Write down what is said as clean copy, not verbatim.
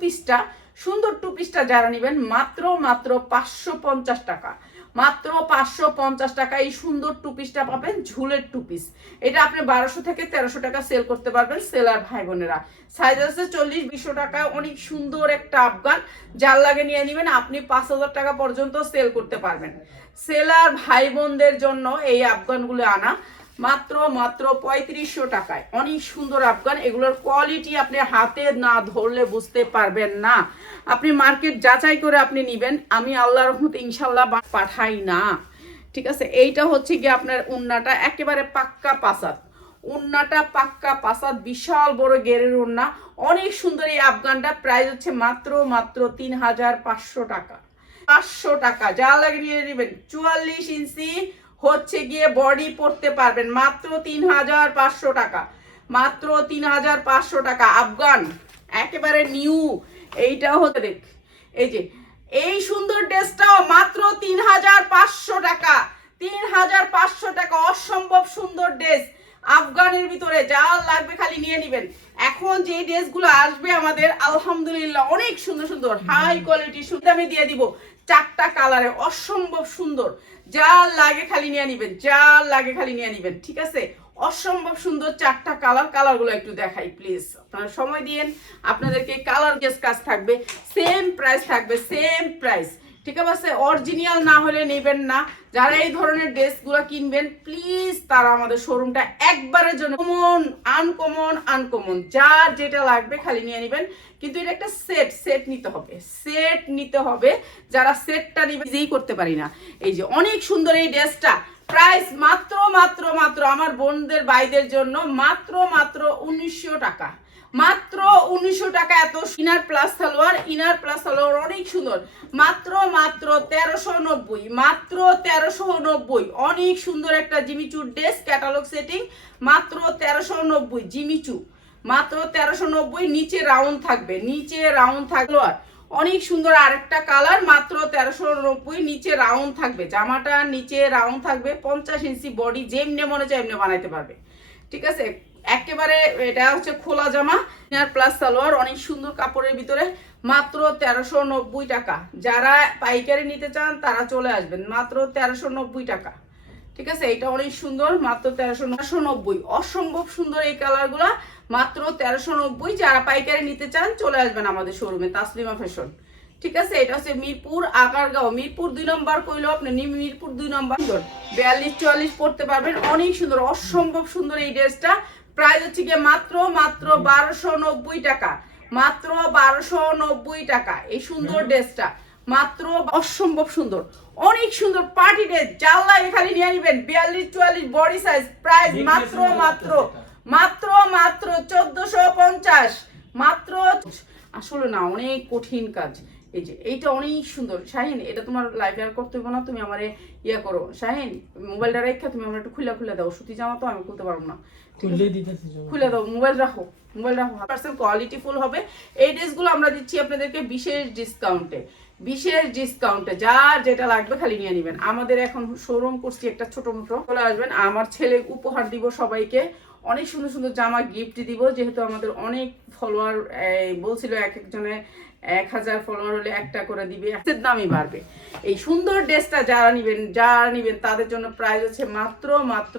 পিসটা সুন্দর টু পিসটা যারা নেবেন মাত্র মাত্র 550 টাকা, মাত্র 550 টাকা এই সুন্দর টু পিসটা পাবেন, ঝুলের টু পিস। এটা আপনি 1200 থেকে 1300 টাকা সেল করতে পারবেন সেলার ভাই বোনেরা। সাইজ আছে 40-200 টাকা, অনেক সুন্দর একটা আফগান, যার লাগে নিয়ে নেবেন। আপনি 5000 টাকা পর্যন্ত সেল করতে পারবেন। সেলার ভাই বোনদের জন্য এই আফগানগুলো আনা, মাত্র মাত্র 3500 টাকায় অনেক সুন্দর আফগান। এগুলোর কোয়ালিটি আপনি হাতে না ধরলে বুঝতে পারবেন না। আপনি মার্কেট যাচাই করে আপনি নেবেন, আমি আল্লাহর রহমতে ইনশাল্লাহ পাঠাই না। ঠিক আছে, এইটা হচ্ছে কি আপনার উন্নাটা একেবারে পাক্কা পাসাদ, উন্নাটা পাক্কা পাসাদ, বিশাল বড় গেরের উন্না, অনেক সুন্দর। এই আফগানটা প্রাইস হচ্ছে মাত্র মাত্র 3500 টাকা, 500 টাকা যা লাগে নিয়ে নেবেন। 44 ইঞ্চি হচ্ছে গিয়ে বডি পড়তে পারবেন মাত্র 3500 টাকা, মাত্র 3500 টাকা আফগান, একেবারে নিউ। এইটা হতে দেখ, এই যে এই সুন্দর ড্রেসটাও মাত্র 3500 টাকা, 3500 টাকা, অসম্ভব সুন্দর ড্রেস আফগানের ভিতরে, যা লাগবে খালি নিয়ে নেবেন। এখন যে ড্রেসগুলো আসবে আমাদের আলহামদুলিল্লাহ অনেক সুন্দর সুন্দর হাই কোয়ালিটি, সুন্দর আমি দিয়ে দিব 4টা কালারে, অসম্ভব সুন্দর, যা লাগে খালি নিয়ে নেবেন, যা লাগে খালি নিয়ে নেবেন। ঠিক আছে, অসম্ভব সুন্দর 4টা কালার, কালারগুলো একটু দেখাই প্লিজ, আপনারা সময় দিয়েন। আপনাদেরকে কালার গেস কাজ থাকবে, সেম প্রাইস থাকবে, সেম প্রাইস। ঠিক আছে, অরিজিনাল না হলে নেবেন না। যারা এই ধরনের ড্রেসগুলো কিনবেন প্লিজ তারা আমাদের শোরুমটা একবারের জন্য কমন আনকমন আনকমন, যার যেটা লাগবে খালি নিয়ে নেবেন। কিন্তু এটা একটা সেট নিতে হবে, সেট নিতে হবে। যারা সেটটা নেবে যেই করতে পারি না। এই যে অনেক সুন্দর এই ড্রেসটা, প্রাইস মাত্র মাত্র মাত্র আমার বোনদের ভাইদের জন্য মাত্র মাত্র 1900 টাকা, মাত্র 1900 টাকা। এত inner plus salwar, inner plus salwar অনেক সুন্দর, মাত্র মাত্র 1390, মাত্র 1390। অনেক সুন্দর একটা জিমিচুর ড্রেস, ক্যাটালগ সেটিং, মাত্র 1390 জিমিচু, মাত্র 1390। নিচে রাউন্ড থাকবে, নিচে রাউন্ড থাকলো, আর অনেক সুন্দর আরেকটা কালার, মাত্র 1390, নিচে রাউন্ড থাকবে, জামাটা নিচে রাউন্ড থাকবে, 50 ইঞ্চি বডি, যেমনে মনে চায় এমনি বানাইতে পারবে। ঠিক আছে, একেবারে এটা হচ্ছে খোলা জামা, ইনার প্লাস সালোয়ার, অনেক সুন্দর কাপড়ের ভিতরে, মাত্র 1390 টাকা। যারা পাইকারি নিতে চান তারা চলে আসবেন, মাত্র 1390 টাকা। ঠিক আছে, এটা অনেক সুন্দর, মাত্র 1390, অসম্ভব সুন্দর এই কালারগুলা, মাত্র 1390। যারা পাইকারি নিতে চান চলে আসবেন আমাদের শোরুমে, তাসলিমা ফ্যাশন। ঠিক আছে, এটা হচ্ছে মিরপুর আগারগাঁও, মিরপুর 2 নম্বর কইলো আপনি, মিরপুর 2 নম্বর। 42-44 পড়তে পারবেন, অনেক সুন্দর, অসম্ভব সুন্দর এই ড্রেসটা। প্রাইস হচ্ছে গিয়ে মাত্র মাত্র 1290 টাকা, মাত্র 1290 টাকা এই সুন্দর ড্রেসটা, মাত্র অসম্ভব সুন্দর, অনেক সুন্দর পার্টি ড্রেস, যা লাগে খালি নিয়ে নেবেন। 42-44 বডি সাইজ, প্রাইস মাত্র মাত্র মাত্র মাত্র 1450, মাত্র। আসলে না অনেক কঠিন কাজ। এই যে এইটা অনেক সুন্দর শাহিন, এটা তোমার লাইভ আর করতে হবে না, তুমি আমারে ইয়া করো শাহিন, মোবাইলটা রেখে তুমি আমার একটু খুলে দাও, সুতি জামা তো আমি খুলতে পারবো না, খুলে দাও, মোবাইল রাখো, মোবাইল রাখো। 100% কোয়ালিটি ফুল হবে এই ড্রেসগুলো, আমরা দিচ্ছি আপনাদেরকে বিশেষ ডিসকাউন্টে, বিশেষ ডিসকাউন্টে। যার যেটা লাগবে খালি নিয়ে নেবেন। আমাদের এখন শোরুম করছি একটা ছোট মোটো, চলে আসবেন। আমার ছেলে উপহার দিব সবাইকে, অনেক সুন্দর সুন্দর জামা গিফট দিব, যেহেতু আমাদের অনেক ফলোয়ার বলছিল এক একজনে 1000 ফলোয়ার হলে একটা করে দিবে, দামই বাড়বে। এই সুন্দর ড্রেসটা যারা নিবেন তাদের জন্য প্রাইস হচ্ছে মাত্র মাত্র